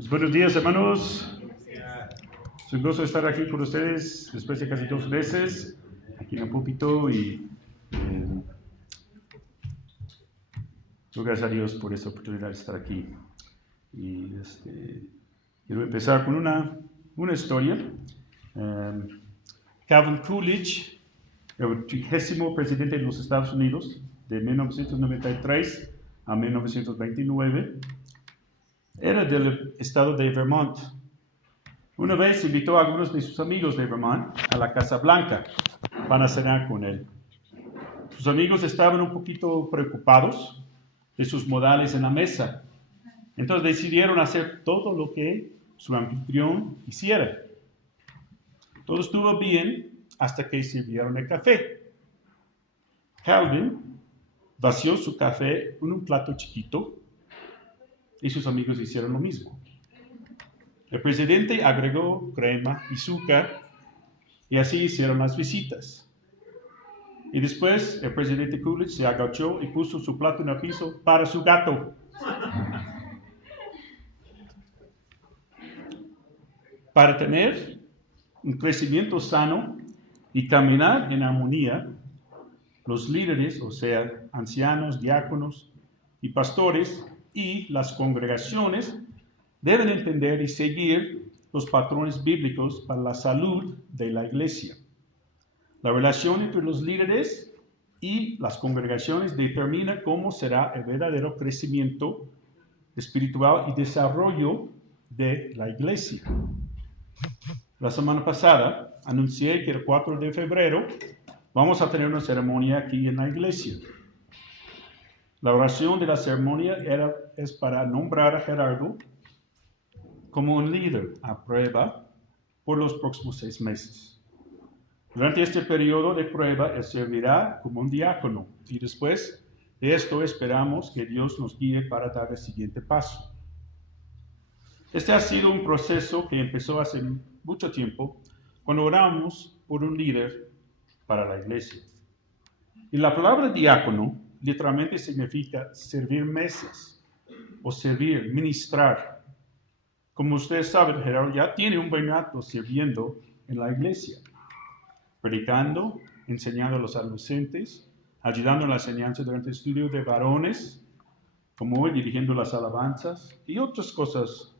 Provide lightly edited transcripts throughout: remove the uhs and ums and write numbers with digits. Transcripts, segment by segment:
Pues buenos días, hermanos. Es un gozo estar aquí con ustedes después de casi 2 meses aquí en el púlpito y gracias a Dios por esta oportunidad de estar aquí. Y quiero empezar con una historia. Calvin Coolidge, el 30º presidente de los Estados Unidos, de 1993 a 1929, era del estado de Vermont. Una vez invitó a algunos de sus amigos de Vermont a la Casa Blanca para cenar con él. Sus amigos estaban un poquito preocupados de sus modales en la mesa. Entonces decidieron hacer todo lo que su anfitrión quisiera. Todo estuvo bien hasta que sirvieron el café. Calvin vació su café en un plato chiquito y sus amigos hicieron lo mismo. El presidente agregó crema y azúcar y así hicieron las visitas. Y después el presidente Coolidge se agachó y puso su plato en el piso para su gato. Para tener un crecimiento sano y caminar en armonía, los líderes, o sea, ancianos, diáconos y pastores y las congregaciones deben entender y seguir los patrones bíblicos para la salud de la iglesia. La relación entre los líderes y las congregaciones determina cómo será el verdadero crecimiento espiritual y desarrollo de la iglesia. La semana pasada anuncié que el 4 de febrero vamos a tener una ceremonia aquí en la iglesia. La oración de la ceremonia es para nombrar a Gerardo como un líder a prueba por los próximos 6 meses. Durante este periodo de prueba, él servirá como un diácono y después de esto esperamos que Dios nos guíe para dar el siguiente paso. Este ha sido un proceso que empezó hace mucho tiempo cuando oramos por un líder para la iglesia. Y la palabra diácono literalmente significa servir mesas o servir, ministrar. Como ustedes saben, Gerardo ya tiene un buen rato sirviendo en la iglesia, predicando, enseñando a los adolescentes, ayudando en la enseñanza durante el estudio de varones, como hoy dirigiendo las alabanzas y otras cosas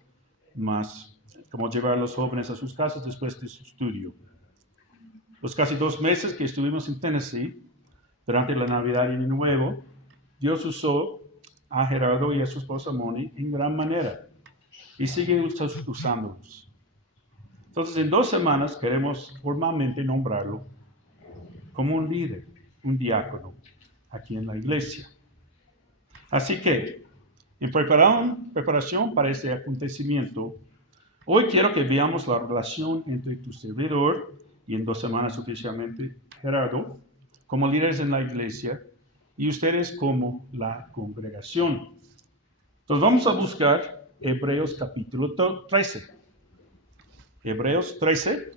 más, como llevar a los jóvenes a sus casas después de su estudio. Los casi 2 meses que estuvimos en Tennessee, durante la Navidad y Año Nuevo, Dios usó a Gerardo y a su esposa Moni en gran manera y sigue usándolos. Entonces, en 2 semanas queremos formalmente nombrarlo como un líder, un diácono aquí en la iglesia. Así que, en preparación para este acontecimiento, hoy quiero que veamos la relación entre tu servidor y en 2 semanas oficialmente Gerardo, como líderes en la iglesia, y ustedes como la congregación. Entonces vamos a buscar Hebreos capítulo 13. Hebreos 13.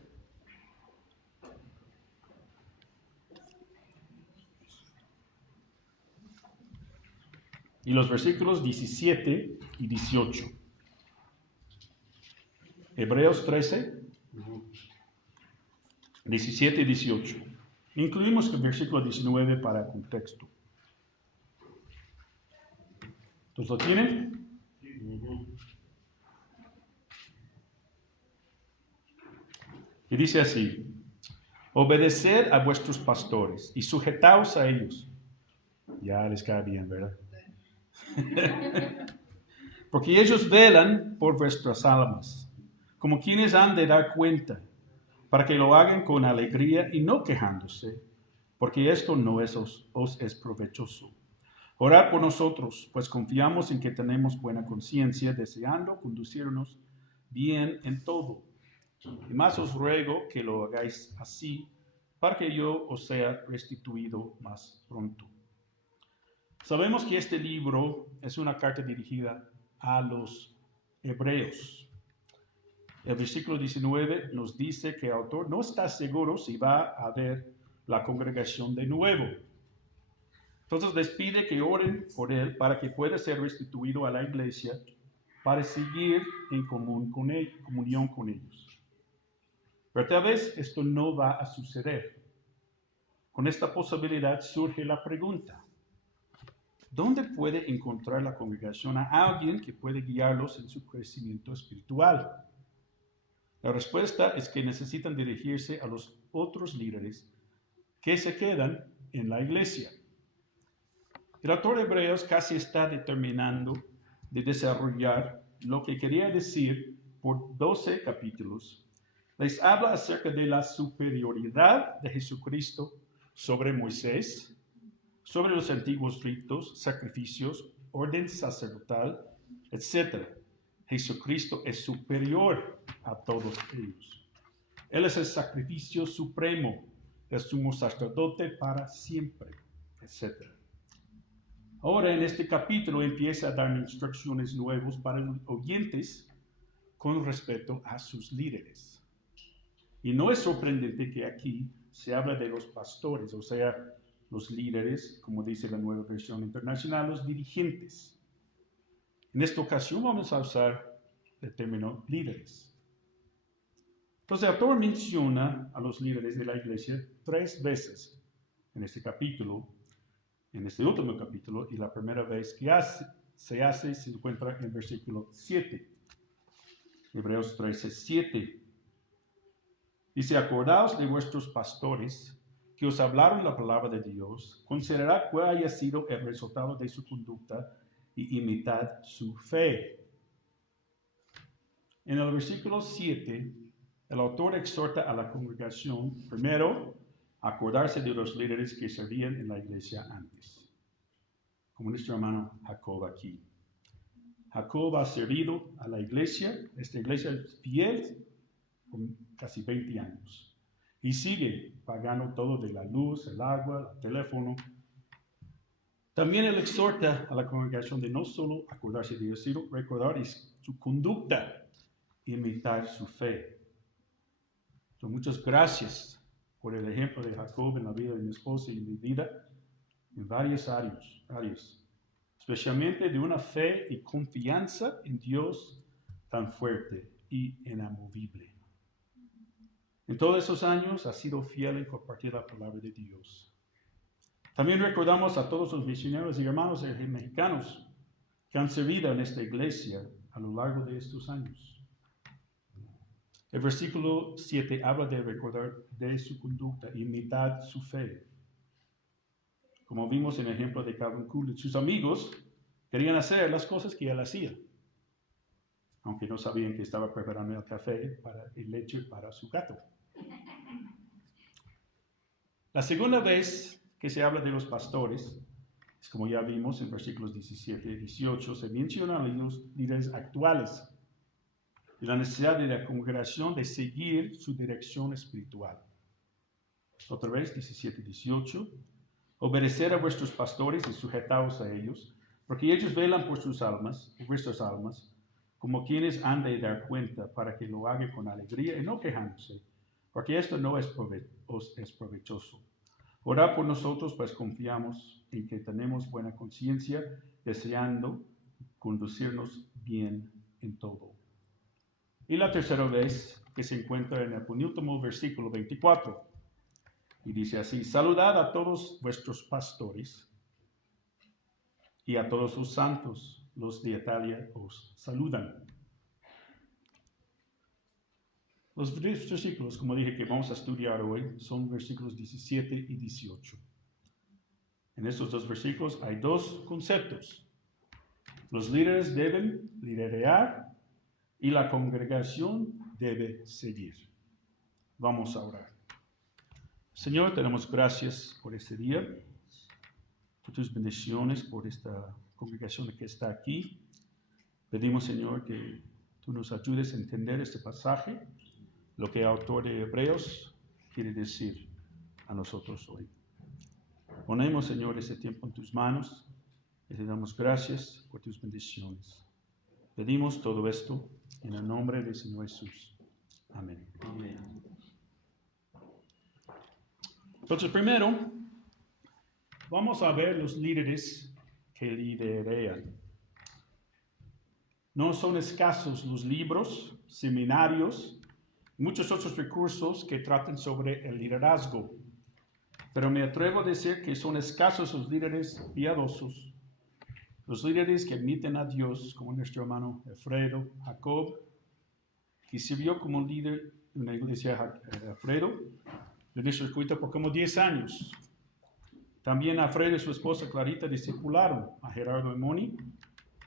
Y los versículos 17 y 18. Hebreos 13, 17 y 18. Incluimos el versículo 19 para contexto. ¿Entonces lo tienen? Y dice así: obedeced a vuestros pastores y sujetaos a ellos. Ya les cae bien, ¿verdad? Porque ellos velan por vuestras almas, como quienes han de dar cuenta, para que lo hagan con alegría y no quejándose, porque esto no os es provechoso. Orad por nosotros, pues confiamos en que tenemos buena conciencia, deseando conducirnos bien en todo. Y más os ruego que lo hagáis así, para que yo os sea restituido más pronto. Sabemos que este libro es una carta dirigida a los hebreos. El versículo 19 nos dice que el autor no está seguro si va a haber la congregación de nuevo. Entonces les pide que oren por él para que pueda ser restituido a la iglesia para seguir en comunión con ellos. Pero tal vez esto no va a suceder. Con esta posibilidad surge la pregunta: ¿dónde puede encontrar la congregación a alguien que puede guiarlos en su crecimiento espiritual? La respuesta es que necesitan dirigirse a los otros líderes que se quedan en la iglesia. El autor de Hebreos casi está determinando de desarrollar lo que quería decir por 12 capítulos. Les habla acerca de la superioridad de Jesucristo sobre Moisés, sobre los antiguos ritos, sacrificios, orden sacerdotal, etc. Jesucristo es superior a todos ellos. Él es el sacrificio supremo, el sumo sacerdote para siempre, etc. Ahora en este capítulo empieza a dar instrucciones nuevas para los oyentes con respecto a sus líderes. Y no es sorprendente que aquí se habla de los pastores, o sea, los líderes, como dice la Nueva Versión Internacional, los dirigentes. En esta ocasión vamos a usar el término líderes. Entonces el autor menciona a los líderes de la iglesia 3 veces en este capítulo, en este último capítulo, y la primera vez que se encuentra en el versículo 7. Hebreos 13:7. Dice: acordaos de vuestros pastores que os hablaron la palabra de Dios, considerad cuál haya sido el resultado de su conducta y imitad su fe. En el versículo 7, el autor exhorta a la congregación, primero, a acordarse de los líderes que servían en la iglesia antes, como nuestro hermano Jacob aquí. Jacob ha servido a la iglesia, esta iglesia es fiel, por casi 20 años. Y sigue pagando todo de la luz, el agua, el teléfono. También él exhorta a la congregación de no solo acordarse de Dios, sino recordar su conducta, imitar su fe. Entonces, muchas gracias por el ejemplo de Jacob en la vida de mi esposa y en mi vida, en varias áreas, especialmente de una fe y confianza en Dios tan fuerte y inamovible. En todos esos años ha sido fiel en compartir la palabra de Dios. También recordamos a todos los misioneros y hermanos mexicanos que han servido en esta iglesia a lo largo de estos años. El versículo 7 habla de recordar de su conducta, imitar su fe. Como vimos en el ejemplo de Calvin Coolidge, sus amigos querían hacer las cosas que él hacía, aunque no sabían que estaba preparando el café para el leche para su gato. La segunda vez que se habla de los pastores, es como ya vimos en versículos 17 y 18, se mencionan a los líderes actuales y la necesidad de la congregación de seguir su dirección espiritual. Otra vez, 17 y 18, obedecer a vuestros pastores y sujetaos a ellos, porque ellos velan por sus almas, por vuestras almas, como quienes han de dar cuenta, para que lo hagan con alegría y no quejándose, porque esto no es provechoso. Orad por nosotros, pues confiamos en que tenemos buena conciencia, deseando conducirnos bien en todo. Y la tercera vez que se encuentra en el penúltimo versículo 24, y dice así: saludad a todos vuestros pastores y a todos los santos, los de Italia os saludan. Los versículos, como dije, que vamos a estudiar hoy son versículos 17 y 18. En estos 2 versículos hay 2 conceptos. Los líderes deben liderar y la congregación debe seguir. Vamos a orar. Señor, te damos gracias por este día, por tus bendiciones, por esta congregación que está aquí. Pedimos, Señor, que tú nos ayudes a entender este pasaje, lo que el autor de Hebreos quiere decir a nosotros hoy. Ponemos, Señor, este tiempo en tus manos y te damos gracias por tus bendiciones. Pedimos todo esto en el nombre del Señor Jesús. Amén. Amén. Entonces, primero, vamos a ver los líderes que liderean. No son escasos los libros, seminarios, y muchos otros recursos que tratan sobre el liderazgo. Pero me atrevo a decir que son escasos los líderes piadosos, los líderes que admiten a Dios, como nuestro hermano Alfredo Jacob, que sirvió como líder en la iglesia Alfredo, de nuestro circuito por como 10 años. También Alfredo y su esposa Clarita discipularon a Gerardo y Moni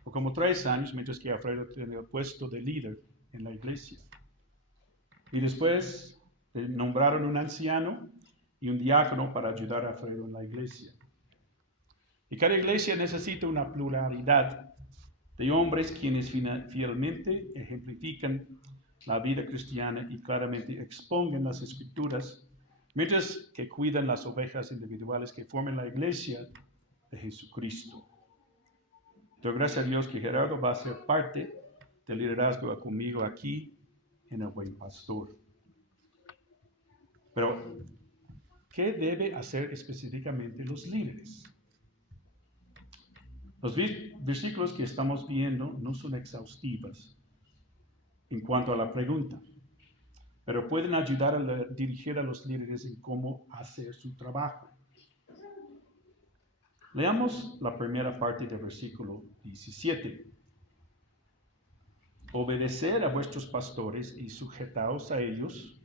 por como 3 años, mientras que Alfredo tenía el puesto de líder en la iglesia. Y después nombraron un anciano y un diácono para ayudar a Alfredo en la iglesia. Y cada iglesia necesita una pluralidad de hombres quienes fielmente ejemplifican la vida cristiana y claramente expongan las escrituras, mientras que cuidan las ovejas individuales que forman la iglesia de Jesucristo. Doy gracias a Dios que Gerardo va a ser parte del liderazgo conmigo aquí en el Buen Pastor. Pero, ¿qué debe hacer específicamente los líderes? Los versículos que estamos viendo no son exhaustivos en cuanto a la pregunta, pero pueden ayudar a dirigir a los líderes en cómo hacer su trabajo. Leamos la primera parte del versículo 17. Obedeced a vuestros pastores y sujetaos a ellos,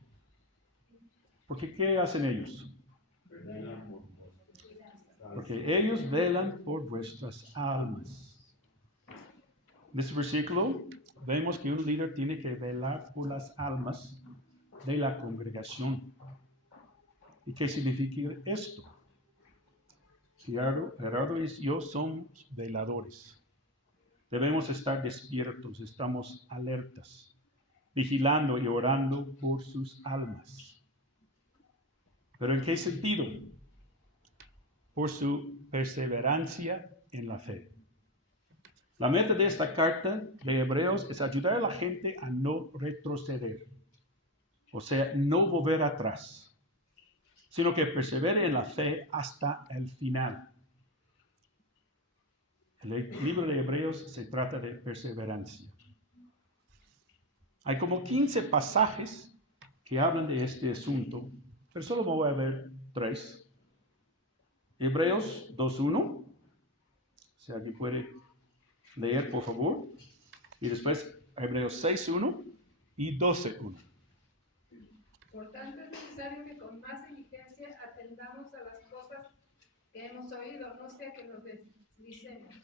porque ¿qué hacen ellos? Porque ellos velan por vuestras almas. En este versículo vemos que un líder tiene que velar por las almas de la congregación. ¿Y qué significa esto? Gerardo y yo somos veladores. Debemos estar despiertos, estamos alertas, vigilando y orando por sus almas. ¿Pero en qué sentido? Por su perseverancia en la fe. La meta de esta carta de Hebreos es ayudar a la gente a no retroceder, o sea, no volver atrás, sino que persevere en la fe hasta el final. El libro de Hebreos se trata de perseverancia. Hay como 15 pasajes que hablan de este asunto, pero solo me voy a ver 3. Hebreos 2.1, si alguien puede leer, por favor. Y después Hebreos 6.1 y 12.1. Por tanto, es necesario que con más diligencia atendamos a las cosas que hemos oído, no sea que nos deslicemos.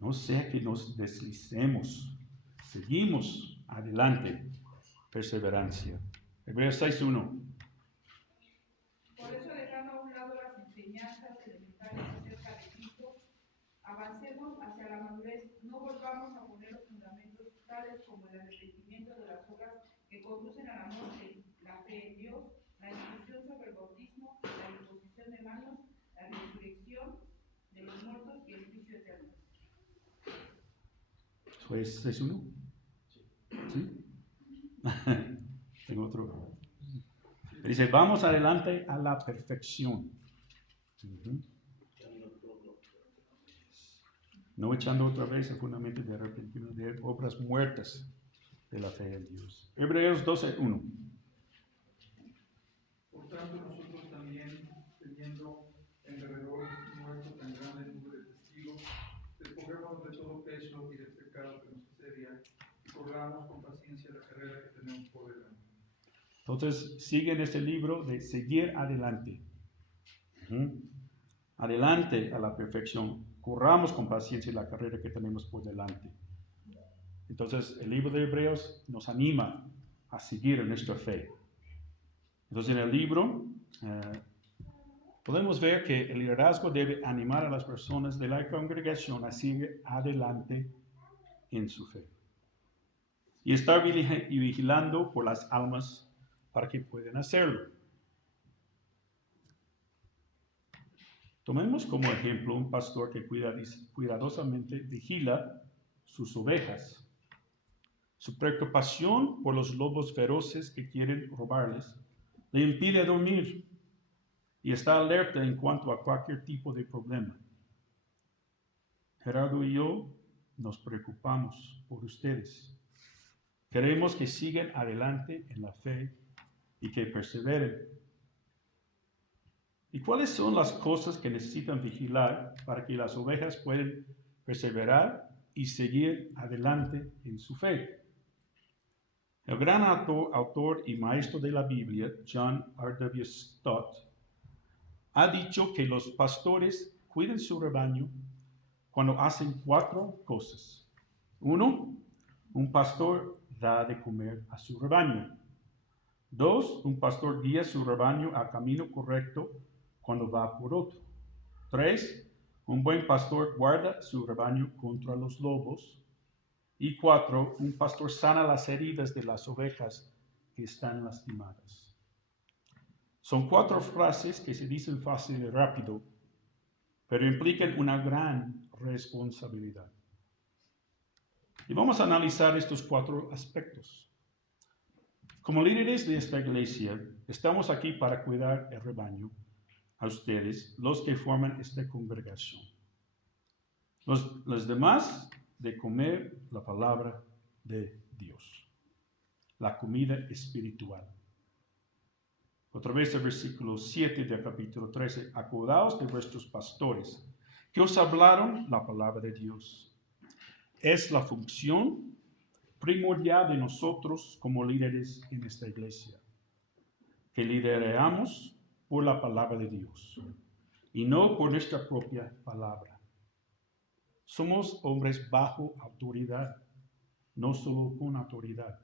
No sea que nos deslicemos. Seguimos adelante. Perseverancia. Hebreos 6.1. Por eso, dejando a un lado las enseñanzas elementales acerca de Cristo, avancemos hacia la madurez, no volvamos a poner los fundamentos tales como el arrepentimiento de las obras que conducen a la muerte, la fe en Dios, la instrucción sobre el bautismo, la imposición de manos, la resurrección de los muertos y el juicio eterno. ¿Eso es 6.1? ¿Sí? Tengo otro. Dice, vamos adelante a la perfección. No echando otra vez el fundamento de arrepentimiento de obras muertas de la fe en Dios. Hebreos 12.1. Por tanto, nosotros también, teniendo en derredor nuestro tan grande número de testigos, despojémonos de todo peso y del pecado que nos asedia, y corramos con paciencia la carrera que tenemos por delante. Entonces, sigue en este libro de seguir adelante. Adelante a la perfección. Corramos con paciencia la carrera que tenemos por delante. Entonces, el libro de Hebreos nos anima a seguir en nuestra fe. Entonces, en el libro podemos ver que el liderazgo debe animar a las personas de la congregación a seguir adelante en su fe. Y estar vigilando por las almas para que puedan hacerlo. Tomemos como ejemplo un pastor que cuidadosamente vigila sus ovejas. Su preocupación por los lobos feroces que quieren robarles le impide dormir y está alerta en cuanto a cualquier tipo de problema. Gerardo y yo nos preocupamos por ustedes. Queremos que sigan adelante en la fe y que perseveren. ¿Y cuáles son las cosas que necesitan vigilar para que las ovejas puedan perseverar y seguir adelante en su fe? El gran autor y maestro de la Biblia, John R.W. Stott, ha dicho que los pastores cuidan su rebaño cuando hacen 4 cosas. 1. Un pastor da de comer a su rebaño. 2. Un pastor guía su rebaño al camino correcto cuando va por otro. 3. Un buen pastor guarda su rebaño contra los lobos. Y 4. Un pastor sana las heridas de las ovejas que están lastimadas. Son 4 frases que se dicen fácil y rápido, pero implican una gran responsabilidad. Y vamos a analizar estos 4 aspectos. Como líderes de esta iglesia, estamos aquí para cuidar el rebaño a ustedes, los que forman esta congregación. Los demás de comer la palabra de Dios, la comida espiritual. Otra vez el versículo 7 del capítulo 13. Acordaos de vuestros pastores, que os hablaron la palabra de Dios. Es la función primordial de nosotros como líderes en esta iglesia, que lideramos por la palabra de Dios y no por nuestra propia palabra. Somos hombres bajo autoridad, no solo con autoridad.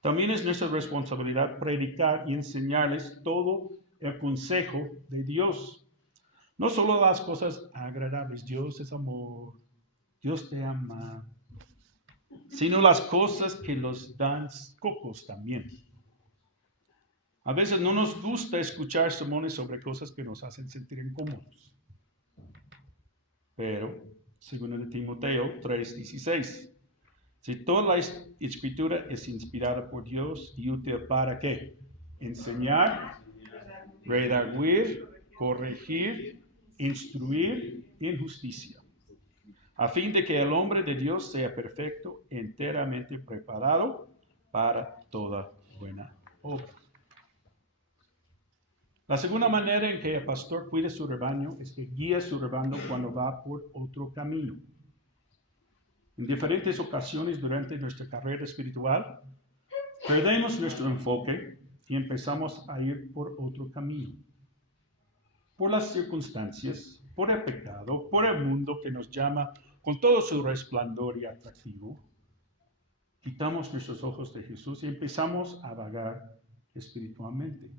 También es nuestra responsabilidad predicar y enseñarles todo el consejo de Dios. No solo las cosas agradables, Dios es amor, Dios te ama, sino las cosas que nos dan cocos también. A veces no nos gusta escuchar sermones sobre cosas que nos hacen sentir incómodos. Pero, según de Timoteo 3:16, si toda la escritura es inspirada por Dios y útil para ¿qué? Enseñar, redarguir, corregir, instruir en justicia, a fin de que el hombre de Dios sea perfecto, enteramente preparado para toda buena obra. La segunda manera en que el pastor cuida su rebaño es que guía su rebaño cuando va por otro camino. En diferentes ocasiones durante nuestra carrera espiritual, perdemos nuestro enfoque y empezamos a ir por otro camino. Por las circunstancias, por el pecado, por el mundo que nos llama con todo su resplandor y atractivo, quitamos nuestros ojos de Jesús y empezamos a vagar espiritualmente.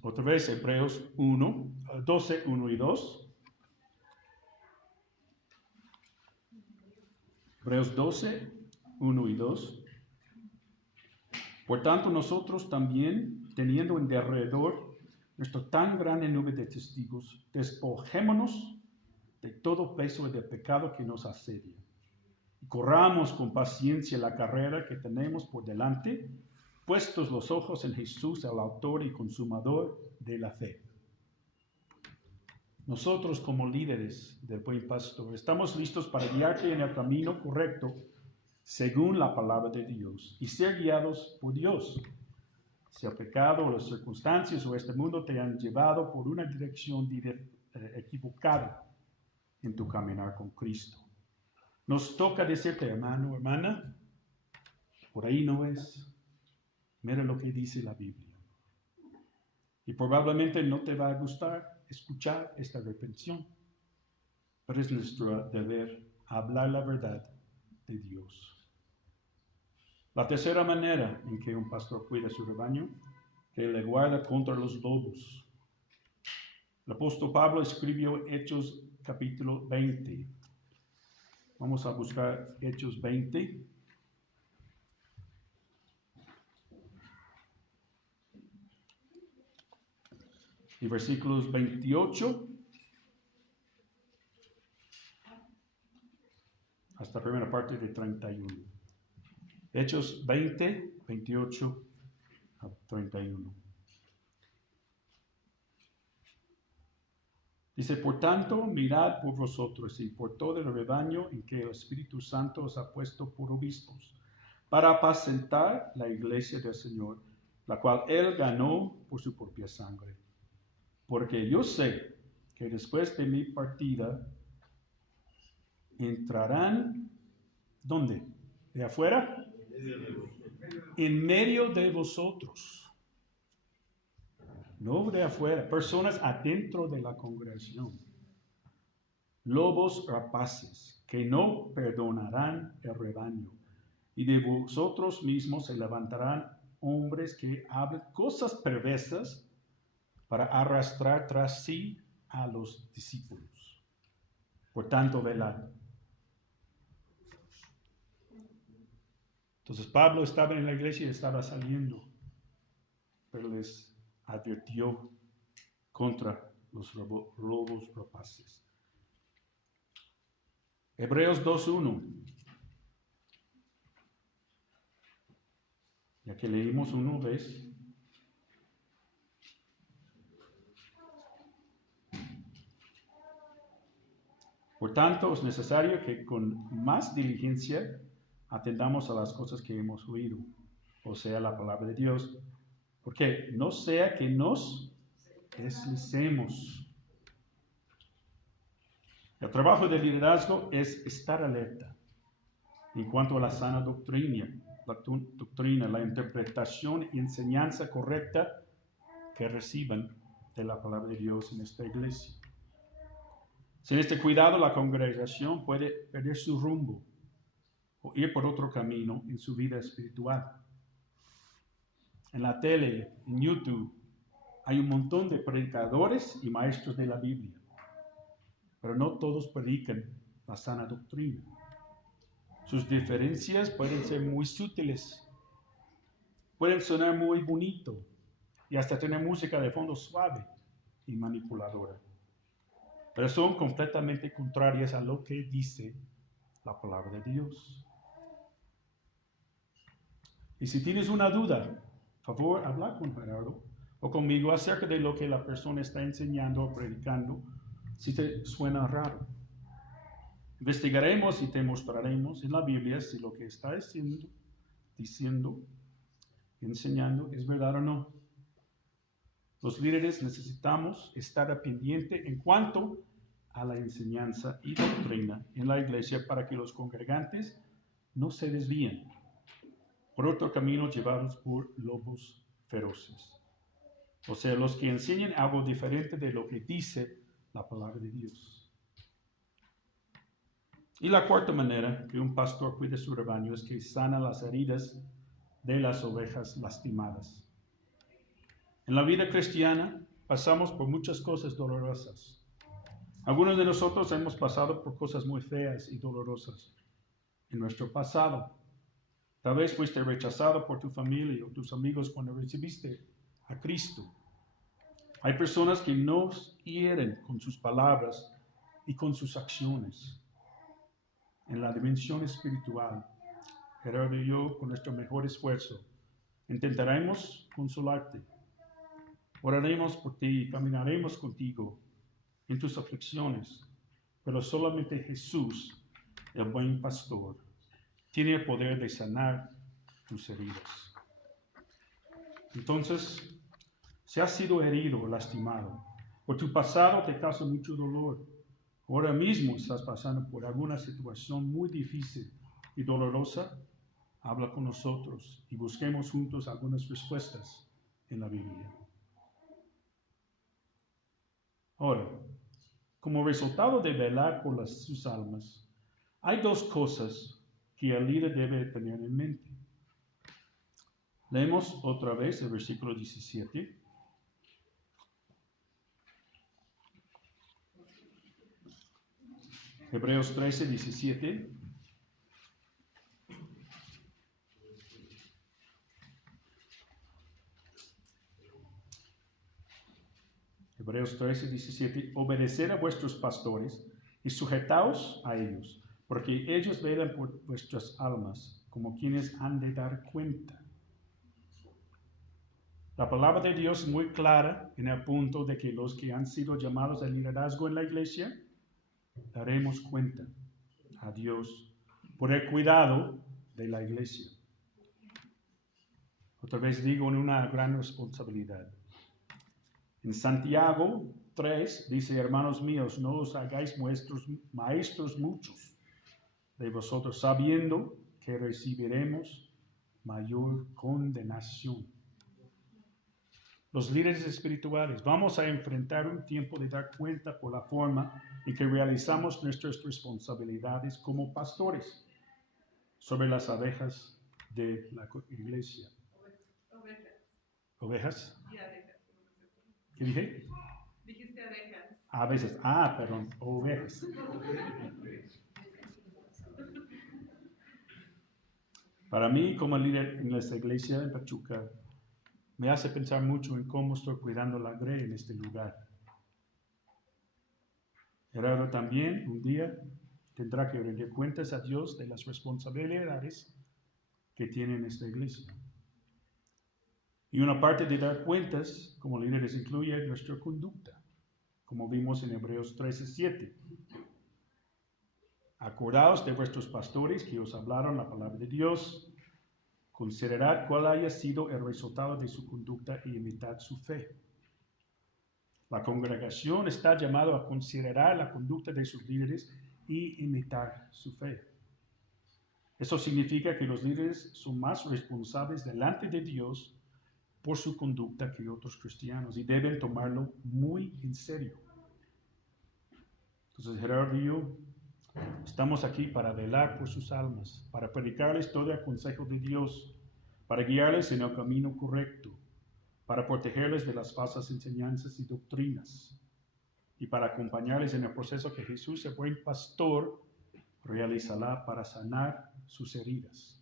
Otra vez, Hebreos 12, 1 y 2. Hebreos 12, 1 y 2. Por tanto, nosotros también, teniendo en derredor nuestra tan grande nube de testigos, despojémonos de todo peso y de pecado que nos asedia. Y corramos con paciencia la carrera que tenemos por delante, puestos los ojos en Jesús, el autor y consumador de la fe. Nosotros como líderes del Buen Pastor estamos listos para guiarte en el camino correcto según la palabra de Dios y ser guiados por Dios. Si el pecado o las circunstancias o este mundo te han llevado por una dirección equivocada en tu caminar con Cristo, nos toca decirte, hermano, hermana, por ahí no es. Mira lo que dice la Biblia. Y probablemente no te va a gustar escuchar esta reprensión, pero es nuestro deber hablar la verdad de Dios. La tercera manera en que un pastor cuida su rebaño, que le guarda contra los lobos. El apóstol Pablo escribió Hechos capítulo 20. Vamos a buscar Hechos 20. Y versículos 28 hasta la primera parte de 31. Hechos 20, 28 a 31. Dice, por tanto, mirad por vosotros y por todo el rebaño en que el Espíritu Santo os ha puesto por obispos, para apacentar la iglesia del Señor, la cual Él ganó por su propia sangre. Porque yo sé que después de mi partida entrarán, ¿dónde? ¿De afuera? En medio de vosotros. No de afuera, personas adentro de la congregación. Lobos rapaces que no perdonarán el rebaño. Y de vosotros mismos se levantarán hombres que hablen cosas perversas para arrastrar tras sí a los discípulos. Por tanto, velad. Entonces Pablo estaba en la iglesia y estaba saliendo, pero les advirtió contra los lobos rapaces. Hebreos 2:1. Ya que leímos una vez. Por tanto, es necesario que con más diligencia atendamos a las cosas que hemos oído, o sea, la palabra de Dios, porque no sea que nos deslicemos. El trabajo del liderazgo es estar alerta en cuanto a la sana doctrina, la interpretación y enseñanza correcta que reciban de la palabra de Dios en esta iglesia. Sin este cuidado, la congregación puede perder su rumbo o ir por otro camino en su vida espiritual. En la tele, en YouTube, hay un montón de predicadores y maestros de la Biblia, pero no todos predican la sana doctrina. Sus diferencias pueden ser muy sutiles, pueden sonar muy bonito y hasta tener música de fondo suave y manipuladora, pero son completamente contrarias a lo que dice la palabra de Dios. Y si tienes una duda, por favor, habla con Gerardo o conmigo acerca de lo que la persona está enseñando o predicando, si te suena raro. Investigaremos y te mostraremos en la Biblia si lo que está diciendo, enseñando, es verdad o no. Los líderes necesitamos estar pendiente en cuanto a la enseñanza y doctrina en la iglesia para que los congregantes no se desvíen por otro camino llevados por lobos feroces. O sea, los que enseñan algo diferente de lo que dice la palabra de Dios. Y la cuarta manera que un pastor cuida su rebaño es que sana las heridas de las ovejas lastimadas. En la vida cristiana pasamos por muchas cosas dolorosas. Algunos de nosotros hemos pasado por cosas muy feas y dolorosas en nuestro pasado. Tal vez fuiste rechazado por tu familia o tus amigos cuando recibiste a Cristo. Hay personas que nos hieren con sus palabras y con sus acciones. En la dimensión espiritual, Gerardo y yo, con nuestro mejor esfuerzo, intentaremos consolarte. Oraremos por ti y caminaremos contigo en tus aflicciones, pero solamente Jesús, el buen pastor, tiene el poder de sanar tus heridas. Entonces, si has sido herido o lastimado, por tu pasado te causa mucho dolor, ahora mismo estás pasando por alguna situación muy difícil y dolorosa, habla con nosotros y busquemos juntos algunas respuestas en la Biblia. Ahora, como resultado de velar por sus almas, hay dos cosas que el líder debe tener en mente. Leemos otra vez el versículo 17. Hebreos 13, 17. Hebreos 13, 17. Obedecer a vuestros pastores y sujetaos a ellos, porque ellos velan por vuestras almas, como quienes han de dar cuenta. La palabra de Dios es muy clara en el punto de que los que han sido llamados al liderazgo en la iglesia daremos cuenta a Dios por el cuidado de la iglesia. Otra vez digo, en una gran responsabilidad. En Santiago 3 dice, hermanos míos, no os hagáis maestros muchos de vosotros, sabiendo que recibiremos mayor condenación. Los líderes espirituales vamos a enfrentar un tiempo de dar cuenta por la forma en que realizamos nuestras responsabilidades como pastores sobre las abejas de la iglesia. ¿Ovejas? Y abejas. ¿Qué dije? Dijiste abejas. A veces. Perdón, ovejas. Para mí, como líder en esta iglesia en Pachuca, me hace pensar mucho en cómo estoy cuidando la grey en este lugar. Gerardo también un día tendrá que rendir cuentas a Dios de las responsabilidades que tiene en esta iglesia. Y una parte de dar cuentas como líderes incluye nuestra conducta, como vimos en Hebreos 13:7. Acordaos de vuestros pastores que os hablaron la palabra de Dios. Considerad cuál haya sido el resultado de su conducta y imitad su fe. La congregación está llamada a considerar la conducta de sus líderes y imitar su fe. Eso significa que los líderes son más responsables delante de Dios por su conducta que otros cristianos y deben tomarlo muy en serio. Entonces Gerardo y yo estamos aquí para velar por sus almas, para predicarles todo el consejo de Dios, para guiarles en el camino correcto, para protegerles de las falsas enseñanzas y doctrinas, y para acompañarles en el proceso que Jesús, el buen pastor, realizará para sanar sus heridas.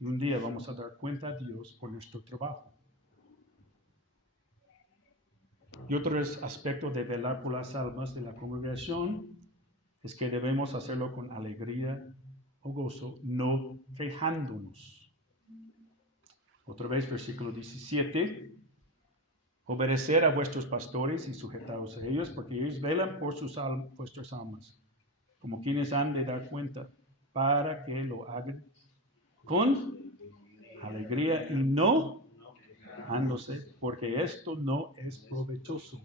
Y un día vamos a dar cuenta a Dios por nuestro trabajo. Y otro aspecto de velar por las almas de la congregación es que debemos hacerlo con alegría o gozo, no quejándonos. Otra vez, versículo 17. Obedecer a vuestros pastores y sujetaos a ellos, porque ellos velan por vuestras almas, como quienes han de dar cuenta, para que lo hagan con alegría y no quejándose, porque esto no es provechoso.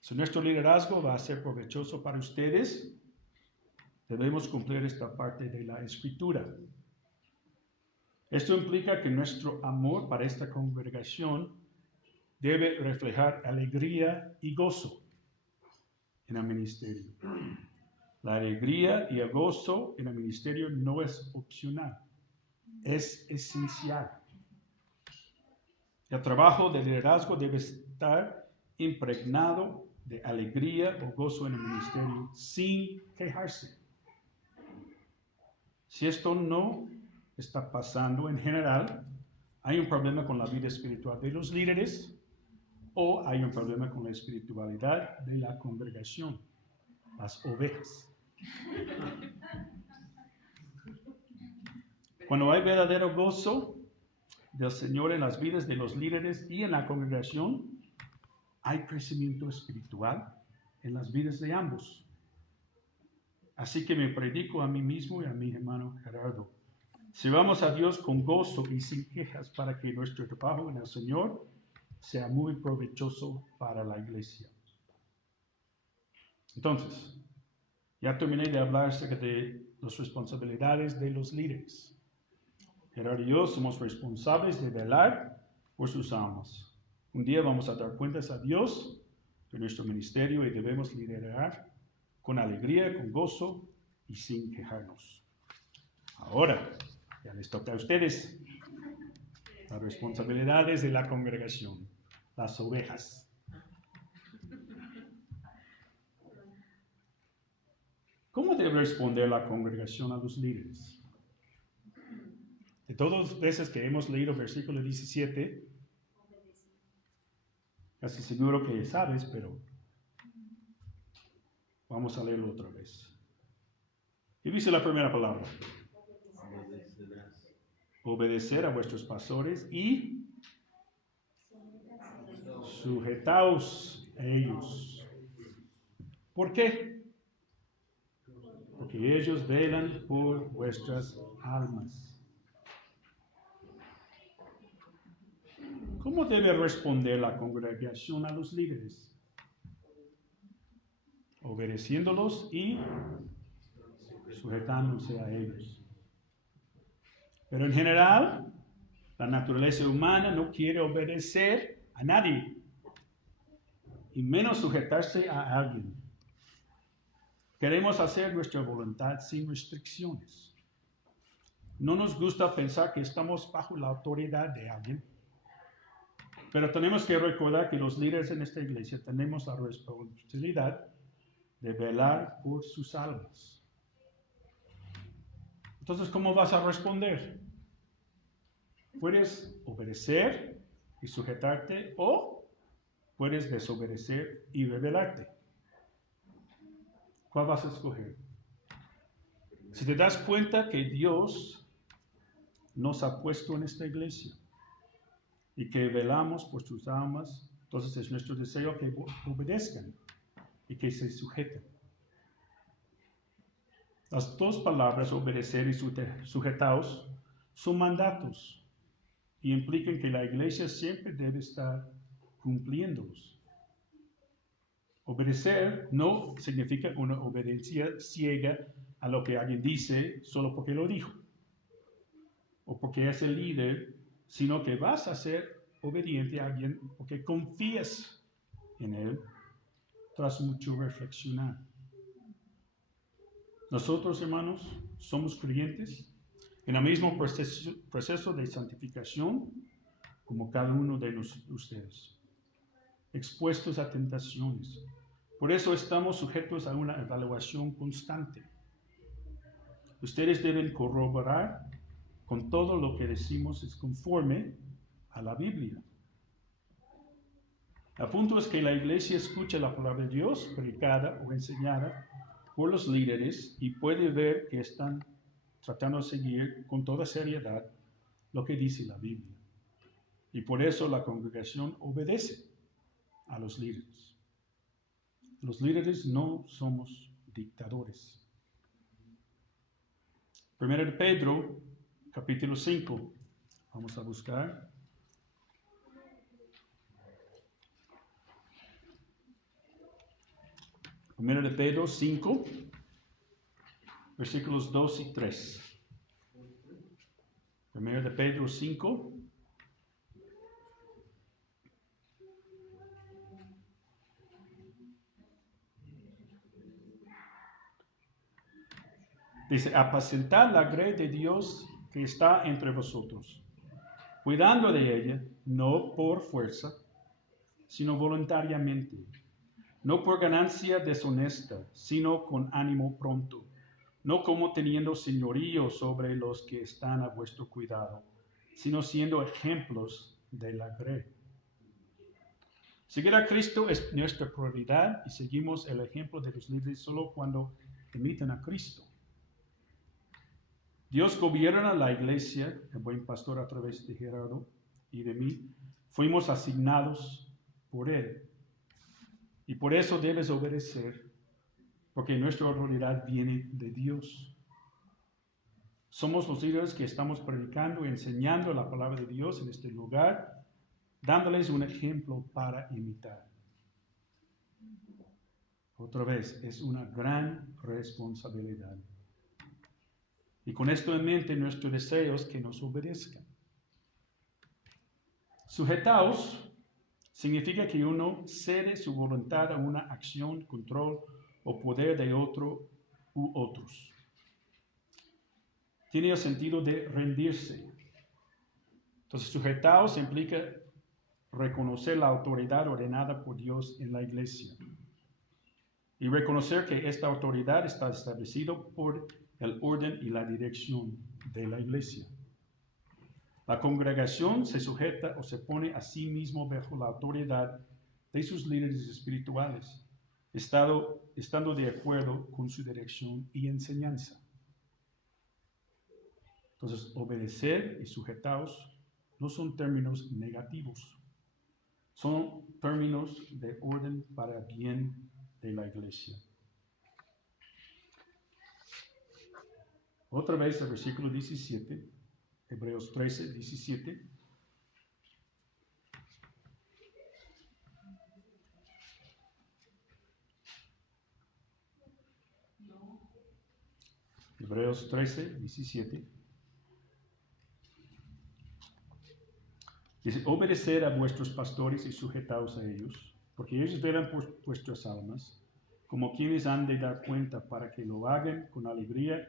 Si nuestro liderazgo va a ser provechoso para ustedes, debemos cumplir esta parte de la Escritura. Esto implica que nuestro amor para esta congregación debe reflejar alegría y gozo en el ministerio. La alegría y el gozo en el ministerio no es opcional, es esencial. El trabajo de liderazgo debe estar impregnado de alegría o gozo en el ministerio sin quejarse. Si esto no está pasando en general, hay un problema con la vida espiritual de los líderes o hay un problema con la espiritualidad de la congregación, las ovejas. Cuando hay verdadero gozo del Señor en las vidas de los líderes y en la congregación, hay crecimiento espiritual en las vidas de ambos. Así que me predico a mí mismo y a mi hermano Gerardo. Sirvamos a Dios con gozo y sin quejas para que nuestro trabajo en el Señor sea muy provechoso para la iglesia. Entonces, ya terminé de hablar acerca de las responsabilidades de los líderes. Gerardo y yo somos responsables de velar por sus almas. Un día vamos a dar cuentas a Dios de nuestro ministerio y debemos liderar con alegría, con gozo y sin quejarnos. Ahora, ya les toca a ustedes las responsabilidades de la congregación, las ovejas. ¿Cómo debe responder la congregación a los líderes? De todas las veces que hemos leído versículo 17, casi seguro que sabes, pero vamos a leerlo otra vez. Y dice la primera palabra. obedecer a vuestros pastores y sujetaos a ellos. ¿Por qué? Porque ellos velan por vuestras almas. ¿Cómo debe responder la congregación a los líderes? Obedeciéndolos y sujetándose a ellos. Pero en general, la naturaleza humana no quiere obedecer a nadie, y menos sujetarse a alguien. Queremos hacer nuestra voluntad sin restricciones. No nos gusta pensar que estamos bajo la autoridad de alguien, pero tenemos que recordar que los líderes en esta iglesia tenemos la responsabilidad de velar por sus almas. Entonces, ¿cómo vas a responder? Puedes obedecer y sujetarte, o puedes desobedecer y rebelarte. ¿Cuál vas a escoger? Si te das cuenta que Dios nos ha puesto en esta iglesia y que velamos por sus almas, entonces es nuestro deseo que obedezcan y que se sujeten. Las dos palabras, obedecer y sujetaos, son mandatos y implican que la iglesia siempre debe estar cumpliéndolos. Obedecer no significa una obediencia ciega a lo que alguien dice solo porque lo dijo o porque es el líder, sino que vas a ser obediente a alguien porque confías en él tras mucho reflexionar. Nosotros, hermanos, somos creyentes en el mismo proceso de santificación como cada uno de ustedes, expuestos a tentaciones. Por eso estamos sujetos a una evaluación constante. Ustedes deben corroborar con todo lo que decimos es conforme a la Biblia. El punto es que la iglesia escucha la palabra de Dios predicada o enseñada por los líderes y puede ver que están tratando de seguir con toda seriedad lo que dice la Biblia. Y por eso la congregación obedece a los líderes. Los líderes no somos dictadores. 1 de Pedro, capítulo 5. Vamos a buscar. Primero de Pedro 5, versículos 2 y 3. Primero de Pedro 5. Dice, apacentad la grey de Dios que está entre vosotros, cuidando de ella, no por fuerza, sino voluntariamente, no por ganancia deshonesta, sino con ánimo pronto, no como teniendo señorío sobre los que están a vuestro cuidado, sino siendo ejemplos de la grey. Seguir a Cristo es nuestra prioridad y seguimos el ejemplo de los líderes solo cuando imitan a Cristo. Dios gobierna la iglesia, el buen pastor a través de Gerardo y de mí, fuimos asignados por Él. Y por eso debes obedecer, porque nuestra autoridad viene de Dios. Somos los líderes que estamos predicando y enseñando la palabra de Dios en este lugar, dándoles un ejemplo para imitar. Otra vez, es una gran responsabilidad. Y con esto en mente, nuestro deseo es que nos obedezcan. Sujetaos significa que uno cede su voluntad a una acción, control o poder de otro u otros. Tiene el sentido de rendirse. Entonces, sujetaos implica reconocer la autoridad ordenada por Dios en la iglesia y reconocer que esta autoridad está establecida por el orden y la dirección de la iglesia. La congregación se sujeta o se pone a sí mismo bajo la autoridad de sus líderes espirituales, estando de acuerdo con su dirección y enseñanza. Entonces, obedecer y sujetaos no son términos negativos, son términos de orden para bien de la iglesia. Otra vez el versículo 17, Hebreos 13, 17. Hebreos 13, 17. Dice, obedecer a vuestros pastores y sujetaos a ellos, porque ellos velan por vuestras almas, como quienes han de dar cuenta, para que lo hagan con alegría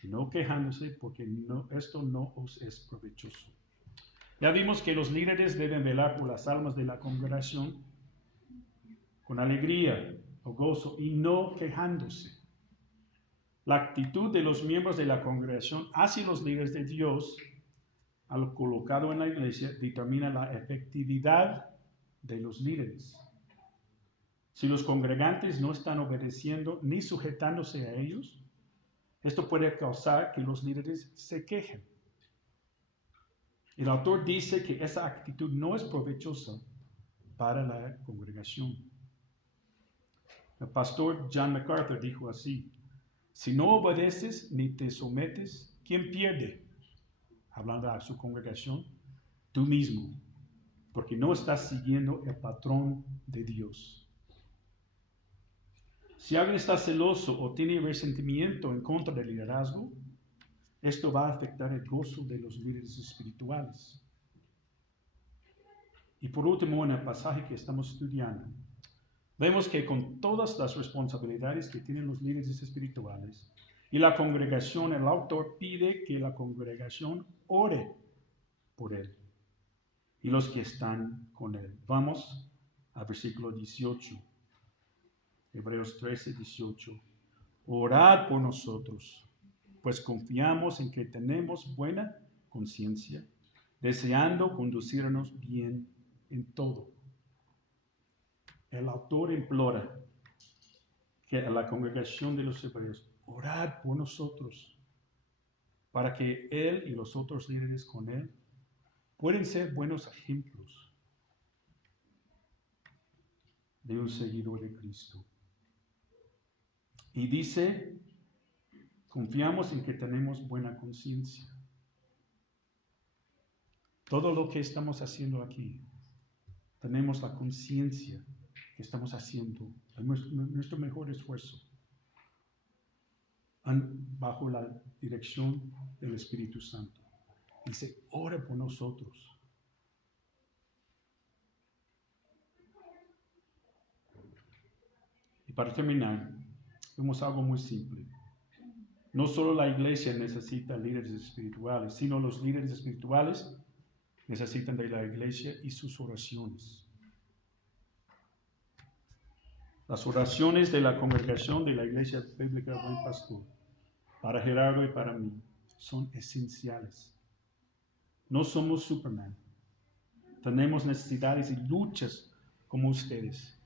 y no quejándose, porque esto no os es provechoso. Ya vimos que los líderes deben velar por las almas de la congregación con alegría o gozo y no quejándose. La actitud de los miembros de la congregación hacia los líderes de Dios, al colocado en la iglesia, determina la efectividad de los líderes. Si los congregantes no están obedeciendo ni sujetándose a ellos, esto puede causar que los líderes se quejen. El autor dice que esa actitud no es provechosa para la congregación. El pastor John MacArthur dijo así: si no obedeces ni te sometes, ¿quién pierde? Hablando a su congregación, tú mismo, porque no estás siguiendo el patrón de Dios. Si alguien está celoso o tiene resentimiento en contra del liderazgo, esto va a afectar el gozo de los líderes espirituales. Y por último, en el pasaje que estamos estudiando, vemos que con todas las responsabilidades que tienen los líderes espirituales y la congregación, el autor pide que la congregación ore por él y los que están con él. Vamos al versículo 18. Hebreos 13, 18. Orad por nosotros, pues confiamos en que tenemos buena conciencia, deseando conducirnos bien en todo. El autor implora que a la congregación de los hebreos, orad por nosotros, para que él y los otros líderes con él pueden ser buenos ejemplos de un seguidor de Cristo. Y dice, confiamos en que tenemos buena conciencia. Todo lo que estamos haciendo aquí, tenemos la conciencia que estamos haciendo nuestro mejor esfuerzo bajo la dirección del Espíritu Santo. Dice, ora por nosotros. Y para terminar, vemos algo muy simple. No solo la iglesia necesita líderes espirituales, sino los líderes espirituales necesitan de la iglesia y sus oraciones. Las oraciones de la congregación de la Iglesia Bíblica Buen Pastor, para Gerardo y para mí, son esenciales. No somos Superman. Tenemos necesidades y luchas como ustedes.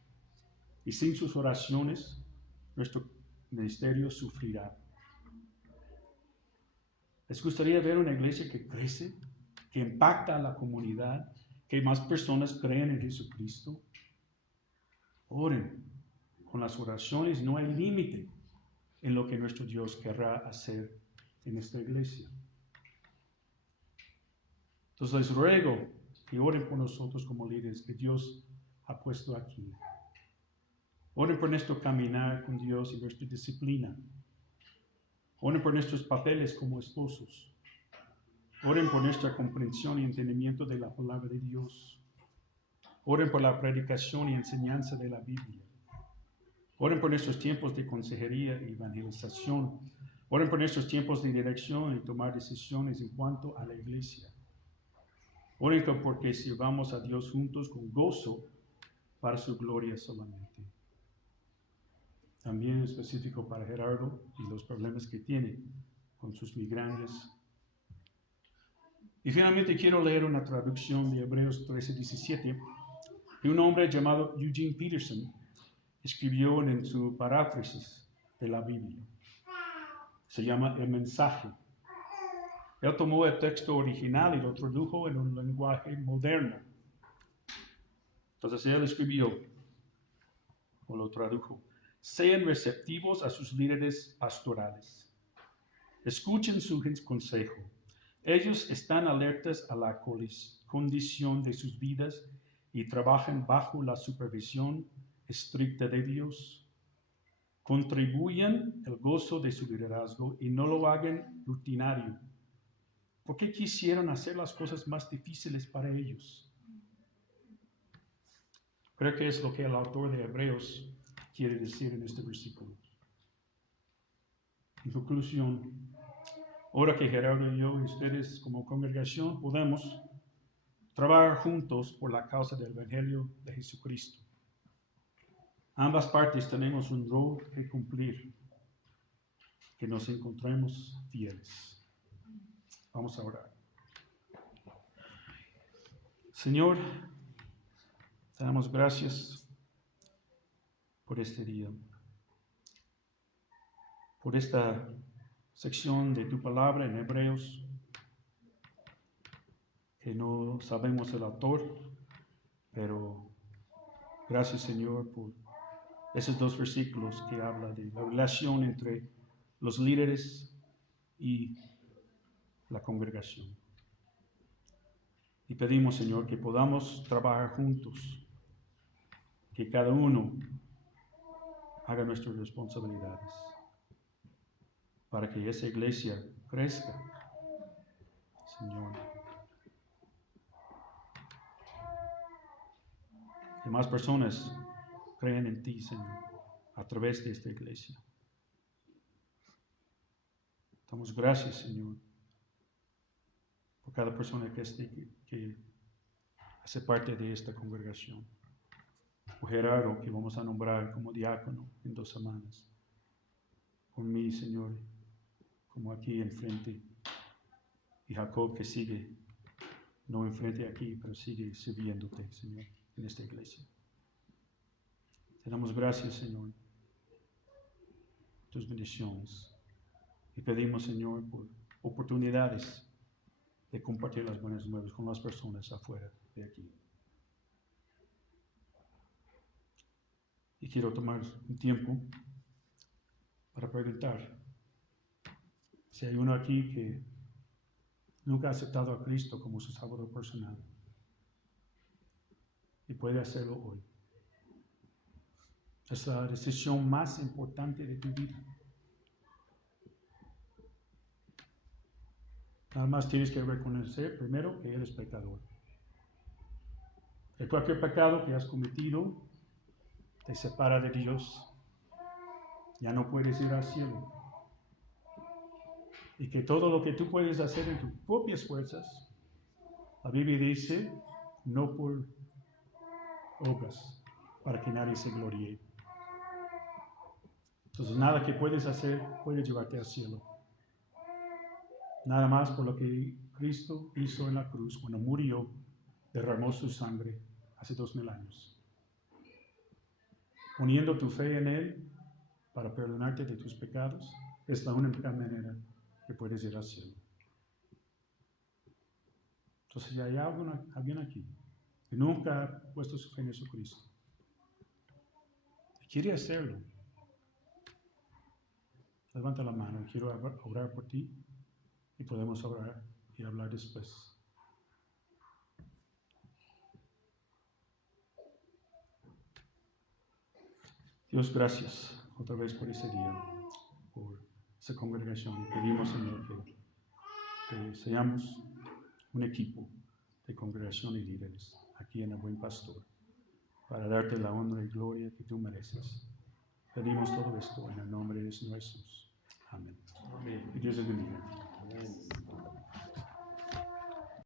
Y sin sus oraciones, nuestro ministerio sufrirá. ¿Les gustaría ver una iglesia que crece, que impacta a la comunidad, que más personas creen en Jesucristo? Oren. Con las oraciones no hay límite en lo que nuestro Dios querrá hacer en esta iglesia. Entonces les ruego que oren por nosotros como líderes que Dios ha puesto aquí. Oren por nuestro caminar con Dios y nuestra disciplina. Oren por nuestros papeles como esposos. Oren por nuestra comprensión y entendimiento de la palabra de Dios. Oren por la predicación y enseñanza de la Biblia. Oren por nuestros tiempos de consejería y evangelización. Oren por nuestros tiempos de dirección y tomar decisiones en cuanto a la iglesia. Oren porque sirvamos a Dios juntos con gozo para su gloria solamente. También específico para Gerardo y los problemas que tiene con sus migrañas. Y finalmente quiero leer una traducción de Hebreos 13:17 de un hombre llamado Eugene Peterson. Escribió en su paráfrasis de la Biblia. Se llama El Mensaje. Él tomó el texto original y lo tradujo en un lenguaje moderno. Entonces él escribió, o lo tradujo: sean receptivos a sus líderes pastorales. Escuchen su consejo. Ellos están alertas a la condición de sus vidas y trabajan bajo la supervisión estricta de Dios. Contribuyan el gozo de su liderazgo y no lo hagan rutinario. ¿Por qué quisieron hacer las cosas más difíciles para ellos? Creo que es lo que el autor de Hebreos quiere decir en este versículo. En conclusión, ahora que Gerardo y yo y ustedes como congregación podemos trabajar juntos por la causa del Evangelio de Jesucristo. Ambas partes tenemos un rol que cumplir, que nos encontremos fieles. Vamos a orar. Señor, te damos gracias por este día, por esta sección de tu palabra en Hebreos, que no sabemos el autor, pero gracias, Señor, por esos dos versículos que hablan de la relación entre los líderes y la congregación. Y pedimos, Señor, que podamos trabajar juntos, que cada uno haga nuestras responsabilidades, para que esa iglesia crezca, Señor. Que más personas crean en ti, Señor, a través de esta iglesia. Damos gracias, Señor, por cada persona que hace parte de esta congregación. Por Gerardo, que vamos a nombrar como diácono en 2 semanas. Por mí, Señor, como aquí enfrente. Y Jacob, que sigue, no enfrente aquí, pero sigue sirviéndote, Señor, en esta iglesia. Te damos gracias, Señor, tus bendiciones. Y pedimos, Señor, por oportunidades de compartir las buenas nuevas con las personas afuera de aquí. Y quiero tomar un tiempo para preguntar si hay uno aquí que nunca ha aceptado a Cristo como su Salvador personal y puede hacerlo hoy. Es la decisión más importante de tu vida. Nada más tienes que reconocer primero que eres pecador. Que cualquier pecado que has cometido te separa de Dios. Ya no puedes ir al cielo. Y que todo lo que tú puedes hacer en tus propias fuerzas, la Biblia dice, no por obras, para que nadie se gloríe. Entonces nada que puedes hacer puede llevarte al cielo. Nada más por lo que Cristo hizo en la cruz cuando murió, derramó su sangre hace 2000 años. Poniendo tu fe en Él para perdonarte de tus pecados, es la única manera que puedes ir al cielo. Entonces ya hay alguien aquí que nunca ha puesto su fe en Jesucristo y quiere hacerlo. Levanta la mano, quiero orar por ti y podemos orar y hablar después. Dios, gracias otra vez por ese día, por esa congregación. Y pedimos, Señor, que seamos un equipo de congregación y líderes aquí en el Buen Pastor, para darte la honra y gloria que tú mereces. Pedimos todo esto en el nombre de Jesús. Amén. Y Dios les bendiga.